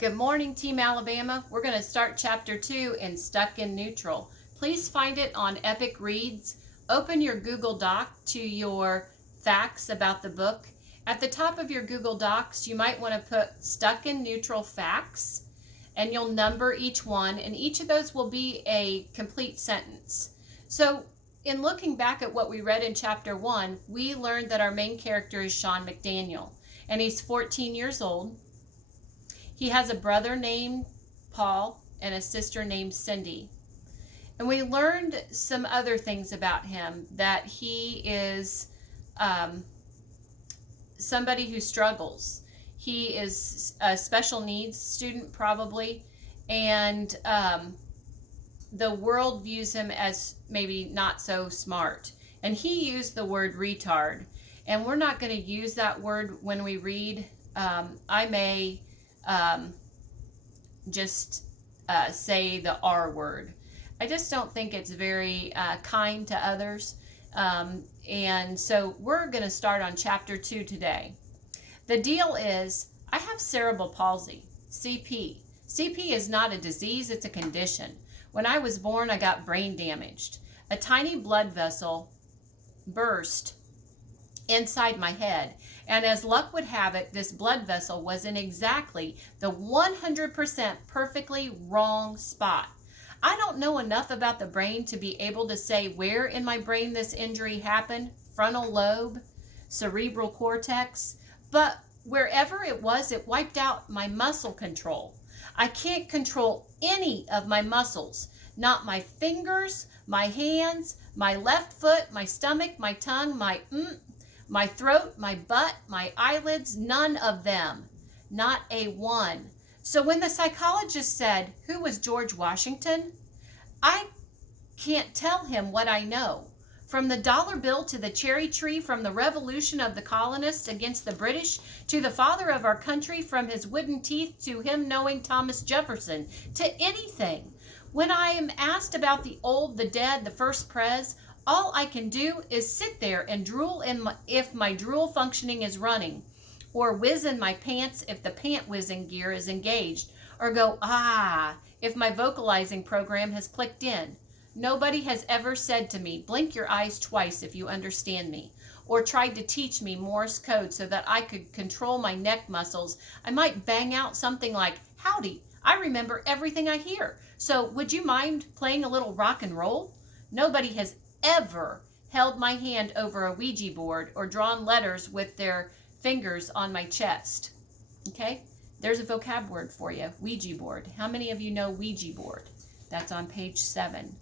Good morning, Team Alabama. We're going to start Chapter 2 in Stuck in Neutral. Please find it on Epic Reads. Open your Google Doc to your facts about the book. At the top of your Google Docs, you might want to put Stuck in Neutral Facts, and you'll number each one, and each of those will be a complete sentence. So, in looking back at what we read in Chapter 1, we learned that our main character is Sean McDaniel, and he's 14 years old. He has a brother named Paul and a sister named Cindy. And we learned some other things about him, that he is somebody who struggles. He is a special needs student probably, and the world views him as maybe not so smart. And he used the word retard. And we're not going to use that word when we read. I may just say the R word. I just don't think it's very kind to others. And so we're going to start on Chapter 2 today. The deal is, I have cerebral palsy, CP. CP is not a disease, it's a condition. When I was born, I got brain damaged. A tiny blood vessel burst inside my head, and as luck would have it, this blood vessel was in exactly the 100% perfectly wrong spot. I don't know enough about the brain to be able to say where in my brain this injury happened, frontal lobe, cerebral cortex, but wherever it was, it wiped out my muscle control. I can't control any of my muscles, not my fingers, my hands, my left foot, my stomach, my tongue, my throat, my butt, my eyelids, none of them. Not a one. So when the psychologist said, "Who was George Washington?" I can't tell him what I know. From the dollar bill to the cherry tree, from the revolution of the colonists against the British, to the father of our country, from his wooden teeth to him knowing Thomas Jefferson, to anything. When I am asked about the old, the dead, the first pres, all I can do is sit there and drool if my drool functioning is running, or whiz in my pants if the pant whizzing gear is engaged, or go ah if my vocalizing program has clicked in. Nobody has ever said to me, "Blink your eyes twice if you understand me," or tried to teach me Morse code so that I could control my neck muscles. I might bang out something like, "Howdy, I remember everything I hear, so would you mind playing a little rock and roll?" Nobody has ever held my hand over a Ouija board or drawn letters with their fingers on my chest. Okay? There's a vocab word for you, Ouija board. How many of you know Ouija board? That's on page 7.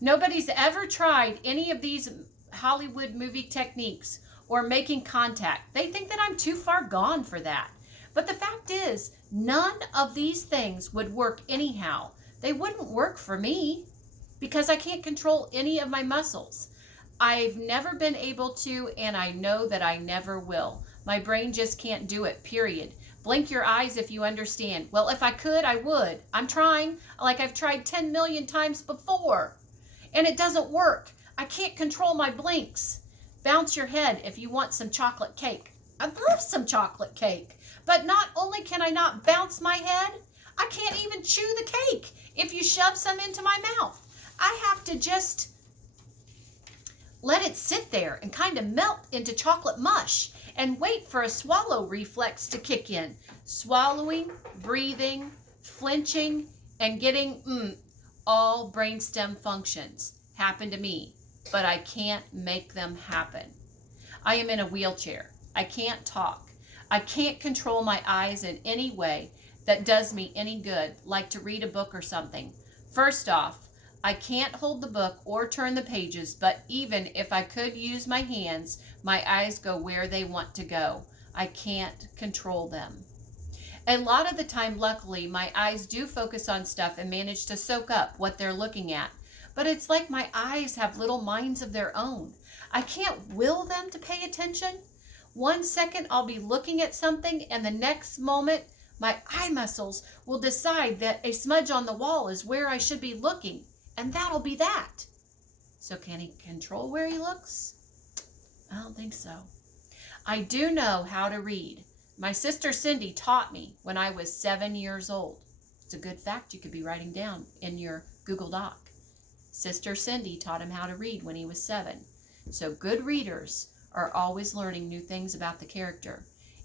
Nobody's ever tried any of these Hollywood movie techniques or making contact. They think that I'm too far gone for that. But the fact is, none of these things would work anyhow. They wouldn't work for me because I can't control any of my muscles. I've never been able to, and I know that I never will. My brain just can't do it, period. Blink your eyes if you understand. Well, if I could, I would. I'm trying, like I've tried 10 million times before. And it doesn't work. I can't control my blinks. Bounce your head if you want some chocolate cake. I'd love some chocolate cake. But not only can I not bounce my head, I can't even chew the cake if you shove some into my mouth. I have to just let it sit there and kind of melt into chocolate mush and wait for a swallow reflex to kick in. Swallowing, breathing, flinching, and getting all brainstem functions happen to me, but I can't make them happen. I am in a wheelchair. I can't talk. I can't control my eyes in any way that does me any good, like to read a book or something. First off, I can't hold the book or turn the pages, but even if I could use my hands, my eyes go where they want to go. I can't control them. A lot of the time, luckily, my eyes do focus on stuff and manage to soak up what they're looking at. But it's like my eyes have little minds of their own. I can't will them to pay attention. 1 second I'll be looking at something, and the next moment my eye muscles will decide that a smudge on the wall is where I should be looking, and that'll be that. So can he control where he looks? I don't think so. I do know how to read. My sister Cindy taught me when I was 7 years old. It's a good fact you could be writing down in your Google Doc. Sister Cindy taught him how to read when he was 7. So good readers are always learning new things about the character,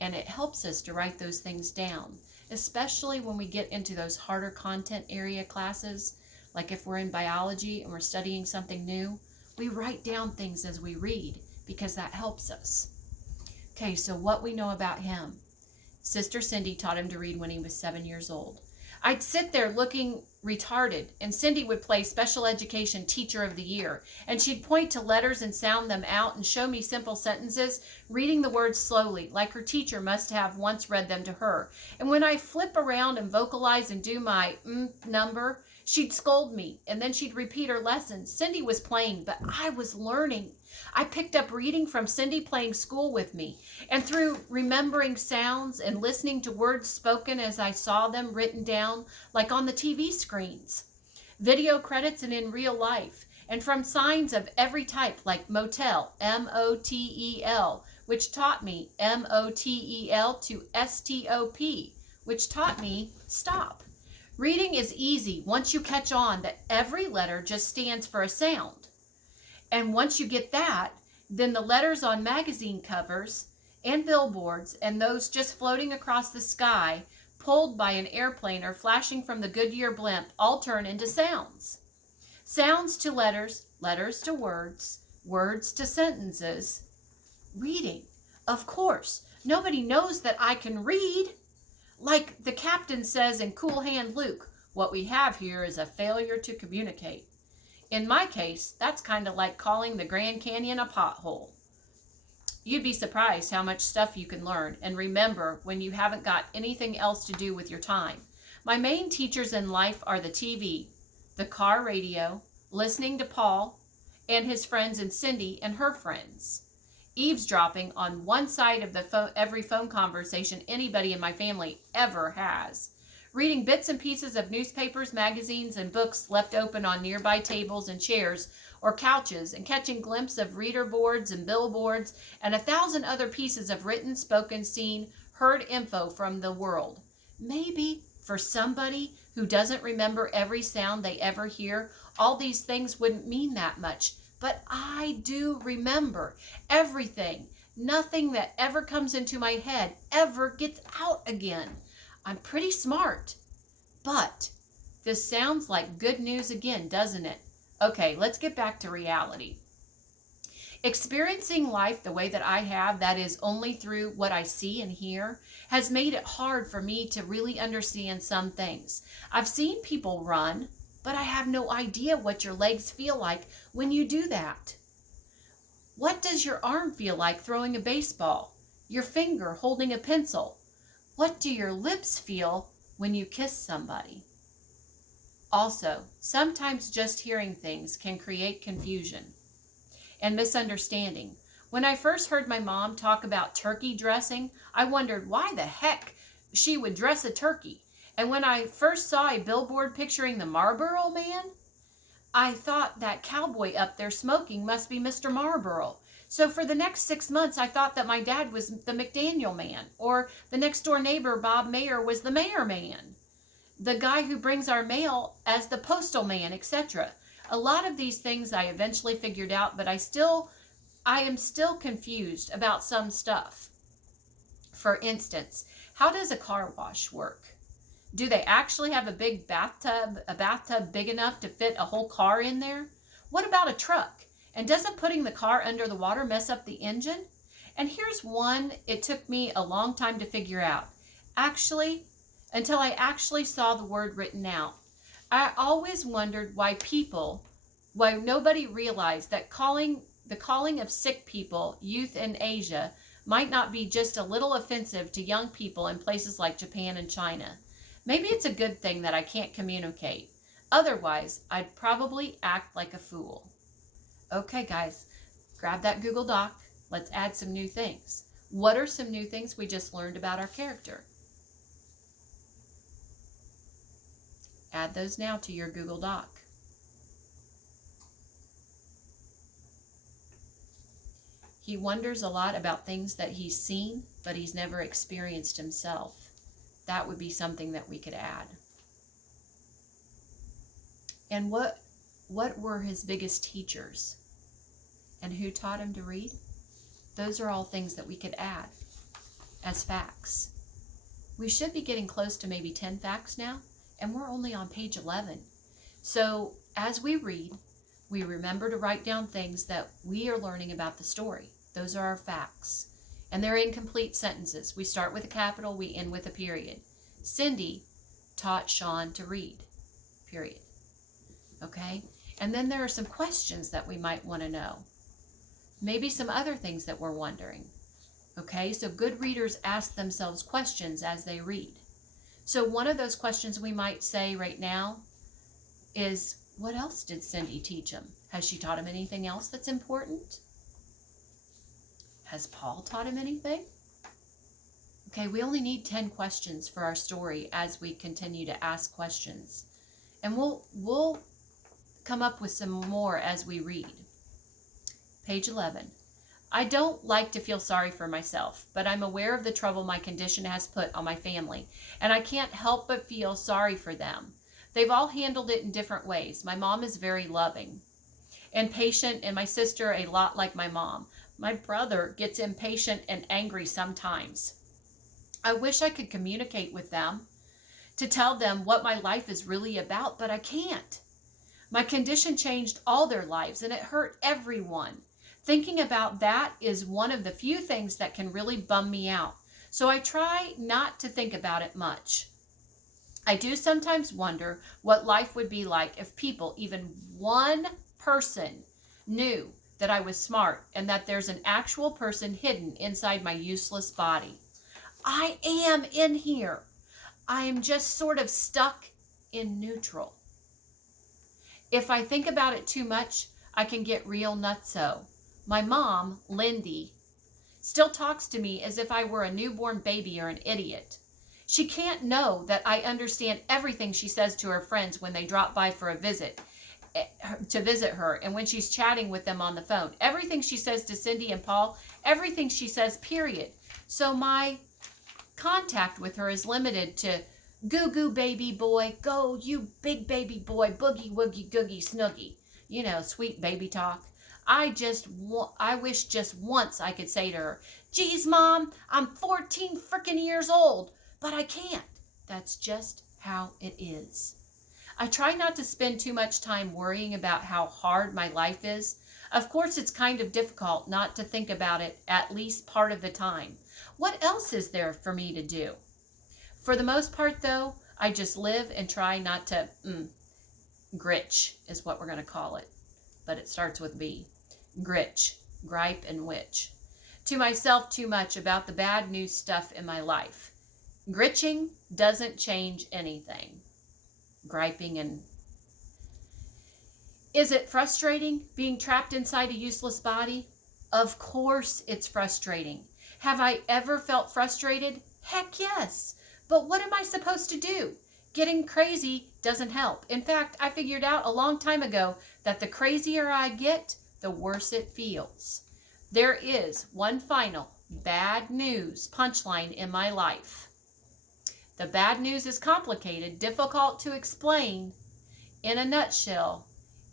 and it helps us to write those things down, especially when we get into those harder content area classes. Like if we're in biology and we're studying something new, we write down things as we read because that helps us. Okay, so what we know about him. Sister Cindy taught him to read when he was 7 years old. I'd sit there looking retarded, and Cindy would play Special Education Teacher of the Year, and she'd point to letters and sound them out and show me simple sentences, reading the words slowly, like her teacher must have once read them to her. And when I flip around and vocalize and do my number, she'd scold me, and then she'd repeat her lessons. Cindy was playing, but I was learning. I picked up reading from Cindy playing school with me, and through remembering sounds and listening to words spoken as I saw them written down, like on the TV screens, video credits and in real life, and from signs of every type like motel, M-O-T-E-L, which taught me M-O-T-E-L to S-T-O-P, which taught me stop. Reading is easy once you catch on that every letter just stands for a sound. And once you get that, then the letters on magazine covers and billboards and those just floating across the sky, pulled by an airplane or flashing from the Goodyear blimp, all turn into sounds. Sounds to letters, letters to words, words to sentences. Reading. Of course, nobody knows that I can read. Like the captain says in Cool Hand Luke, what we have here is a failure to communicate. In my case, that's kind of like calling the Grand Canyon a pothole. You'd be surprised how much stuff you can learn and remember when you haven't got anything else to do with your time. My main teachers in life are the TV, the car radio, listening to Paul and his friends, and Cindy and her friends. Eavesdropping on one side of the phone, every phone conversation anybody in my family ever has. Reading bits and pieces of newspapers, magazines, and books left open on nearby tables and chairs or couches, and catching glimpses of reader boards and billboards and 1,000 other pieces of written, spoken, seen, heard info from the world. Maybe for somebody who doesn't remember every sound they ever hear, all these things wouldn't mean that much. But I do remember everything. Nothing that ever comes into my head ever gets out again. I'm pretty smart, but this sounds like good news again, doesn't it? Okay, let's get back to reality. Experiencing life the way that I have, that is only through what I see and hear, has made it hard for me to really understand some things. I've seen people run, but I have no idea what your legs feel like when you do that. What does your arm feel like throwing a baseball? Your finger holding a pencil? What do your lips feel when you kiss somebody? Also, sometimes just hearing things can create confusion and misunderstanding. When I first heard my mom talk about turkey dressing, I wondered why the heck she would dress a turkey. And when I first saw a billboard picturing the Marlboro Man, I thought that cowboy up there smoking must be Mr. Marlboro. So for the next 6 months, I thought that my dad was the McDaniel Man, or the next door neighbor, Bob Mayer, was the Mayor Man, the guy who brings our mail as the Postal Man, etc. A lot of these things I eventually figured out, but I am still confused about some stuff. For instance, how does a car wash work? Do they actually have a bathtub big enough to fit a whole car in there? What about a truck? And doesn't putting the car under the water mess up the engine? And here's one it took me a long time to figure out. Actually, until I actually saw the word written out. I always wondered why nobody realized that the calling of sick people, youth in Asia, might not be just a little offensive to young people in places like Japan and China. Maybe it's a good thing that I can't communicate. Otherwise, I'd probably act like a fool. Okay, guys, grab that Google Doc. Let's add some new things. What are some new things we just learned about our character? Add those now to your Google Doc. He wonders a lot about things that he's seen, but he's never experienced himself. That would be something that we could add. And what were his biggest teachers? And who taught him to read? Those are all things that we could add as facts. We should be getting close to maybe 10 facts now, and we're only on page 11. So as we read, we remember to write down things that we are learning about the story. Those are our facts. And they're incomplete sentences. We start with a capital, we end with a period. Cindy taught Sean to read, period. Okay? And then there are some questions that we might want to know. Maybe some other things that we're wondering. Okay? So good readers ask themselves questions as they read. So one of those questions we might say right now is, what else did Cindy teach him? Has she taught him anything else that's important? Has Paul taught him anything? Okay, we only need 10 questions for our story as we continue to ask questions. And we'll come up with some more as we read. Page 11. I don't like to feel sorry for myself, but I'm aware of the trouble my condition has put on my family, and I can't help but feel sorry for them. They've all handled it in different ways. My mom is very loving and patient, and my sister a lot like my mom. My brother gets impatient and angry sometimes. I wish I could communicate with them to tell them what my life is really about, but I can't. My condition changed all their lives, and it hurt everyone. Thinking about that is one of the few things that can really bum me out, so I try not to think about it much. I do sometimes wonder what life would be like if people, even one person, knew that I was smart and that there's an actual person hidden inside my useless body. I am in here. I am just sort of stuck in neutral. If I think about it too much, I can get real nutso. My mom, Lindy, still talks to me as if I were a newborn baby or an idiot. She can't know that I understand everything she says to her friends when they drop by for a visit, to visit her, and when she's chatting with them on the phone. Everything she says to Cindy and Paul, everything she says, period. So my contact with her is limited to goo goo baby boy, go you big baby boy, boogie woogie googie snoogie. You know, sweet baby talk. I wish just once I could say to her, geez, Mom, I'm 14 freaking years old, but I can't. That's just how it is. I try not to spend too much time worrying about how hard my life is. Of course, it's kind of difficult not to think about it at least part of the time. What else is there for me to do? For the most part, though, I just live and try not to, gritch is what we're going to call it. But it starts with B. Gritch, gripe and witch. To myself too much about the bad news stuff in my life. Gritching doesn't change anything. Griping and... Is it frustrating being trapped inside a useless body? Of course it's frustrating. Have I ever felt frustrated? Heck yes. But what am I supposed to do? Getting crazy doesn't help. In fact, I figured out a long time ago that the crazier I get, the worse it feels. There is one final bad news punchline in my life. The bad news is complicated, difficult to explain. In a nutshell,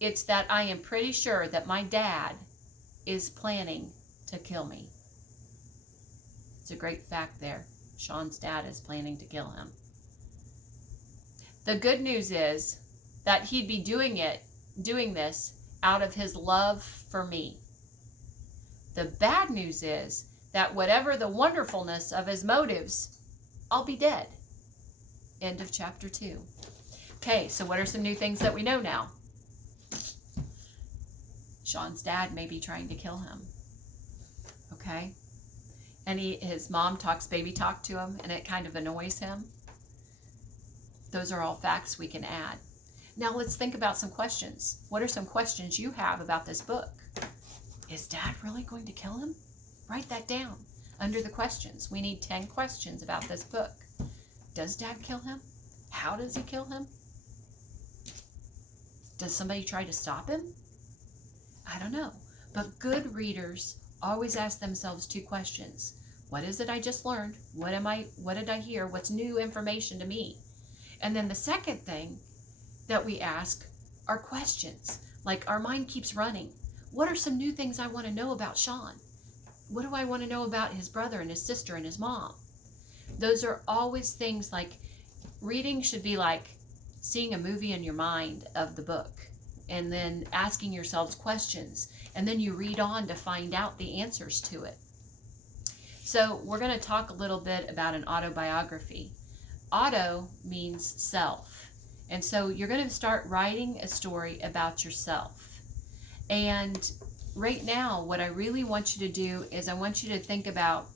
it's that I am pretty sure that my dad is planning to kill me. It's a great fact there. Sean's dad is planning to kill him. The good news is that he'd be doing this out of his love for me. The bad news is that whatever the wonderfulness of his motives, I'll be dead. End of chapter 2. Okay, so what are some new things that we know now? Sean's dad may be trying to kill him. Okay? And his mom talks baby talk to him, and it kind of annoys him. Those are all facts we can add. Now let's think about some questions. What are some questions you have about this book? Is Dad really going to kill him? Write that down under the questions. We need 10 questions about this book. Does Dad kill him? How does he kill him? Does somebody try to stop him? I don't know. But good readers always ask themselves 2 questions. What is it I just learned? What did I hear? What's new information to me? And then the second thing that we ask are questions. Like our mind keeps running. What are some new things I want to know about Sean? What do I want to know about his brother and his sister and his mom? Those are always things like reading should be like seeing a movie in your mind of the book and then asking yourselves questions. And then you read on to find out the answers to it. So we're going to talk a little bit about an autobiography. Auto means self. And so you're going to start writing a story about yourself. And right now, what I really want you to do is I want you to think about,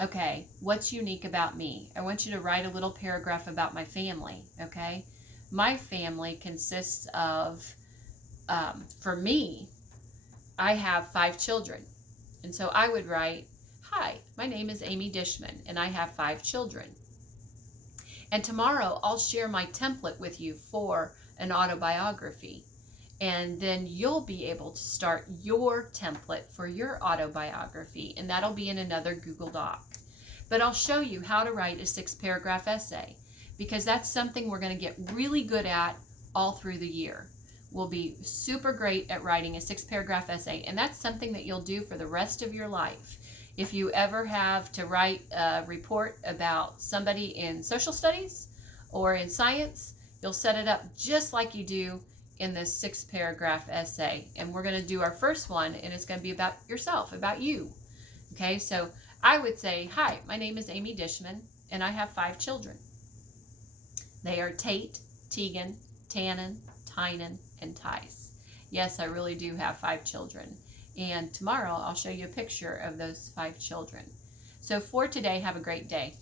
okay, what's unique about me? I want you to write a little paragraph about my family, okay? My family consists of, for me, I have 5 children. And so I would write, hi, my name is Amy Dishman, and I have 5 children. And tomorrow I'll share my template with you for an autobiography. And then you'll be able to start your template for your autobiography, and that'll be in another Google Doc. But I'll show you how to write a 6-paragraph essay, because that's something we're going to get really good at all through the year. We'll be super great at writing a 6-paragraph essay, and that's something that you'll do for the rest of your life. If you ever have to write a report about somebody in social studies or in science, you'll set it up just like you do in this 6-paragraph essay. And we're going to do our first one, and it's going to be about yourself, about you. Okay, so I would say, hi, my name is Amy Dishman, and I have 5 children. They are Tate, Tegan, Tannen, Tynan, and Tice. Yes, I really do have 5 children. And tomorrow I'll show you a picture of those 5 children. So for today, have a great day.